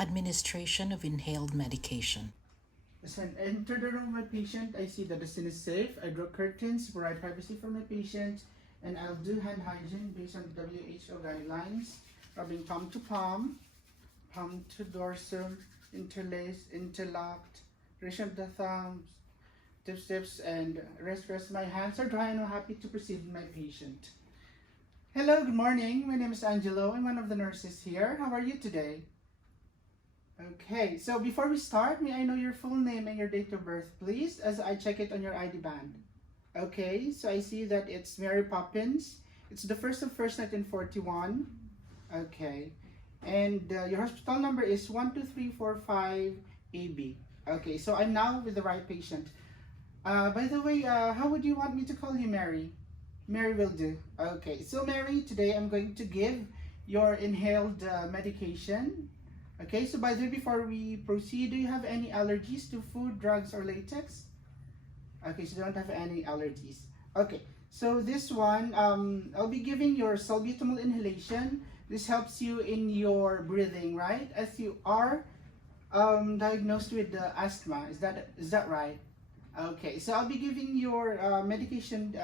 Administration of inhaled medication. As I enter the room of my patient, I see that the scene is safe. I draw curtains to provide privacy for my patient, and I'll do hand hygiene based on the WHO guidelines, rubbing palm to palm, palm to dorsum, interlaced, interlocked, rotation of the thumbs, tips, and rest. My hands are dry and I'm happy to proceed with my patient. Hello, good morning. My name is Angelo. I'm one of the nurses here. How are you today? Okay, so before we start, may I know your full name and your date of birth, please, as I check it on your ID band. Okay, so I see that it's Mary Poppins. It's the 1st of 1st, 1941. Okay, and your hospital number is 12345 AB. Okay, so I'm now with the right patient. By the way, how would you want me to call you, Mary? Mary will do. Okay, so Mary, today I'm going to give your inhaled medication. Okay, so by the way, before we proceed, do you have any allergies to food, drugs, or latex? Okay, so you don't have any allergies. Okay, so this one, I'll be giving your salbutamol inhalation. This helps you in your breathing, right? As you are diagnosed with asthma, is that right? Okay, so I'll be giving your medication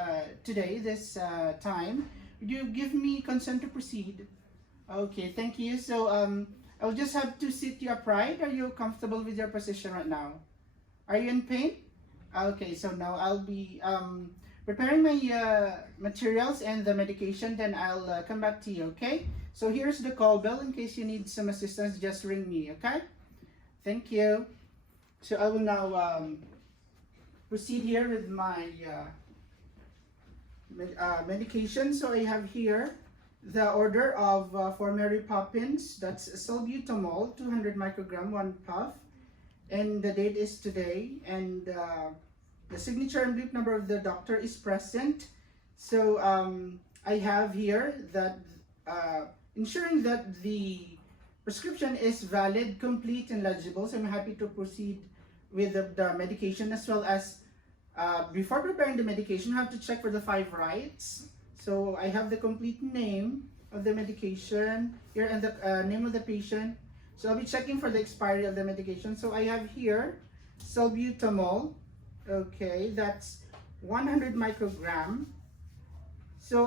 today, this time. Would you give me consent to proceed? Okay, thank you. So I'll just have to sit you upright. Are you comfortable with your position right now? Are you in pain? Okay, so now I'll be preparing my materials and the medication, then I'll come back to you, okay? So here's the call bell. In case you need some assistance, just ring me, okay? Thank you. So I will now proceed here with my medication. So I have here the order of for Mary Poppins. That's salbutamol, 200 microgram, 1 puff, and the date is today, and the signature and blip number of the doctor is present. So I have here that ensuring that the prescription is valid, complete, and legible. So I'm happy to proceed with the medication, as well as before preparing the medication, you have to check for the 5 rights. So I have the complete name of the medication here and the name of the patient. So I'll be checking for the expiry of the medication. So I have here salbutamol. Okay, that's 100 microgram. So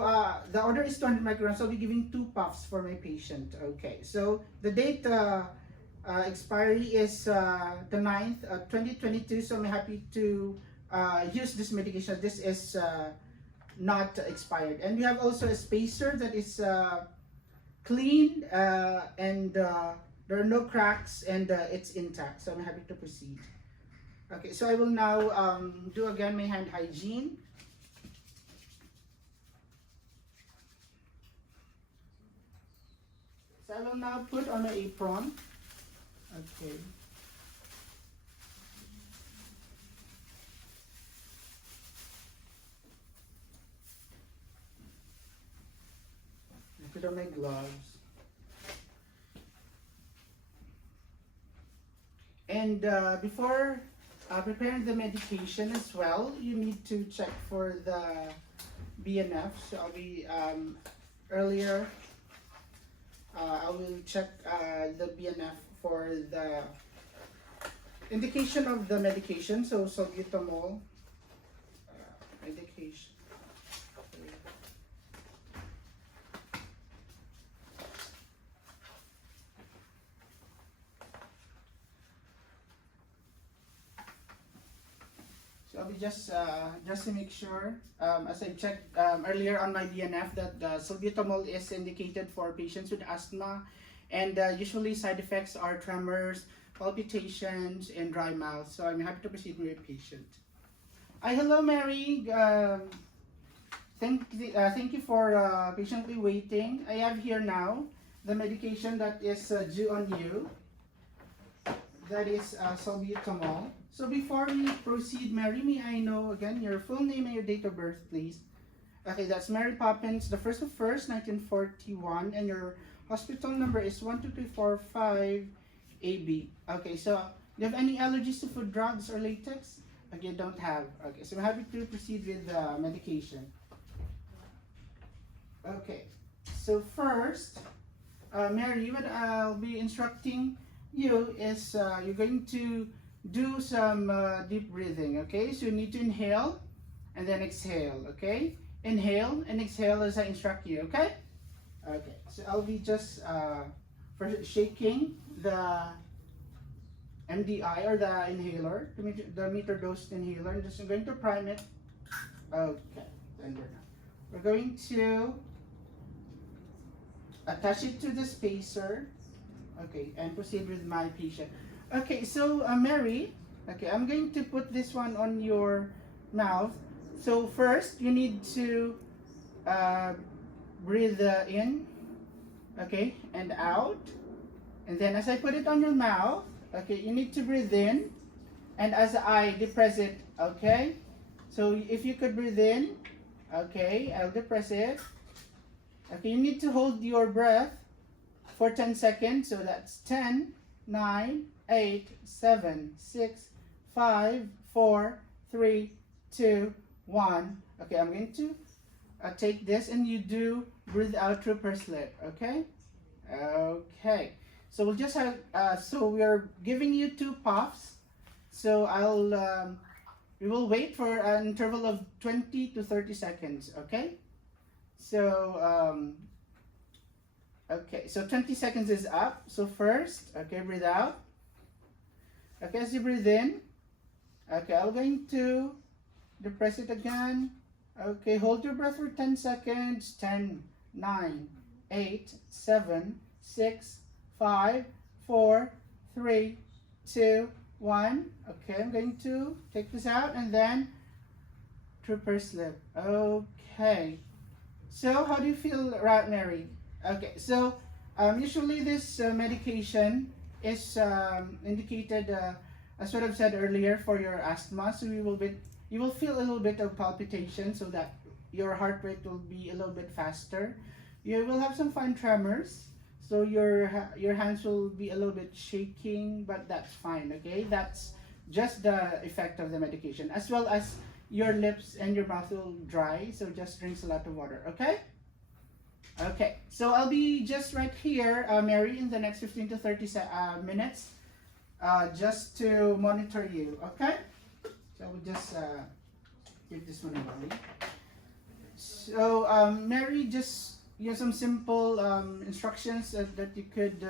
the order is 200 micrograms. So I'll be giving 2 puffs for my patient. Okay, so the date expiry is the 9th, 2022. So I'm happy to use this medication. This is not expired, and we have also a spacer that is clean and there are no cracks, and it's intact. So I'm happy to proceed. Okay, so I will now do again my hand hygiene. So I will now put on my apron. Okay. Put on my gloves. And before preparing the medication as well, you need to check for the BNF. So I'll be earlier. I will check the BNF for the indication of the medication. So salbutamol medication. So I'll be just to make sure, as I checked earlier on my DNF, that salbutamol is indicated for patients with asthma, and usually side effects are tremors, palpitations, and dry mouth. So I'm happy to proceed with your patient. Hi, hello, Mary. Thank you for patiently waiting. I have here now the medication that is due on you. That is salbutamol. So before we proceed, Mary, may I know again your full name and your date of birth, please? Okay, that's Mary Poppins, the 1st of 1st, 1941, and your hospital number is 12345 AB. Okay, so do you have any allergies to food, drugs, or latex? Okay, don't have. Okay, so I'm happy to proceed with the medication. Okay, so first, Mary, what I'll be instructing you is you're going to do some deep breathing, okay? So you need to inhale and then exhale, okay? Inhale and exhale as I instruct you, okay? Okay, so I'll be just first shaking the MDI or the inhaler, the meter dose inhaler, and just I'm going to prime it. Okay, then we're done. We're going to attach it to the spacer. Okay, and proceed with my patient. Okay, so Mary, okay, I'm going to put this one on your mouth. So first, you need to breathe in, okay, and out. And then as I put it on your mouth, okay, you need to breathe in. And as I depress it, okay. So if you could breathe in, okay, I'll depress it. Okay, you need to hold your breath for 10 seconds. So that's 10, 9, 8, 7, 6, 5, 4, 3, 2, 1. Okay, I'm going to take this and you do breathe out through pursed lip. Okay? Okay. So we'll just have, so we are giving you 2 puffs. So we will wait for an interval of 20 to 30 seconds. Okay? So, okay, so 20 seconds is up. So first, okay, breathe out. Okay, as you breathe in, okay, I'm going to depress it again. Okay, hold your breath for 10 seconds. 10, 9, 8, 7, 6, 5, 4, 3, 2, 1. Okay, I'm going to take this out and then through pursed lip. Okay. So how do you feel, right, Mary? Okay, so usually this medication is indicated, as what I've said earlier, for your asthma. So you will feel a little bit of palpitation, so that your heart rate will be a little bit faster. You will have some fine tremors, so your hands will be a little bit shaking, but that's fine. Okay, that's just the effect of the medication, as well as your lips and your mouth will dry, so just drink a lot of water. Okay. Okay, so I'll be just right here, Mary, in the next 15 to 30 minutes, just to monitor you, okay? So we'll just give this one away. So, Mary, just some simple instructions that you could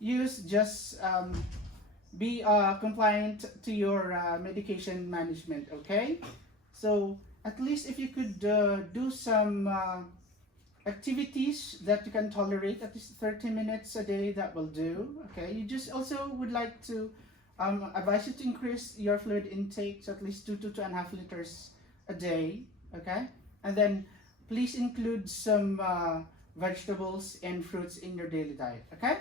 use. Just be compliant to your medication management, okay? So, at least if you could do some activities that you can tolerate, at least 30 minutes a day, that will do. Okay, you just also would like to advise you to increase your fluid intake to at least 2 to 2.5 liters a day. Okay, and then please include some vegetables and fruits in your daily diet. Okay.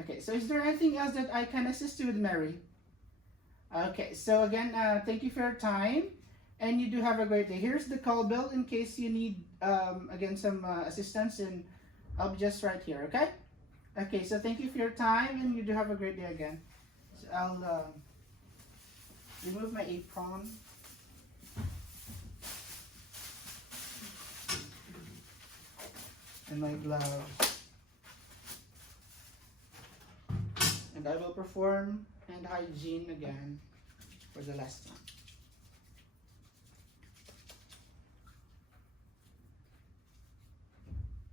Okay, so is there anything else that I can assist you with, Mary? Okay, so again, thank you for your time. And you do have a great day. Here's the call bell in case you need, again, some assistance, and I'll be just right here, okay? Okay, so thank you for your time, and you do have a great day again. So I'll remove my apron. And my gloves. And I will perform hand hygiene again for the last time.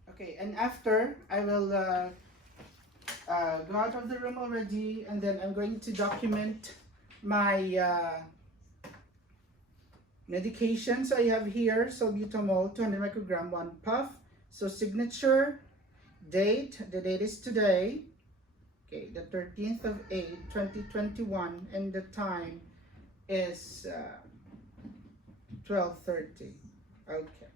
Okay, and after I will go out of the room already, and then I'm going to document my medications I have here. Salbutamol, 200 microgram, 1 puff. So signature, date, the date is today. Okay, the 13th of 8, 2021, and the time is 12:30. Okay.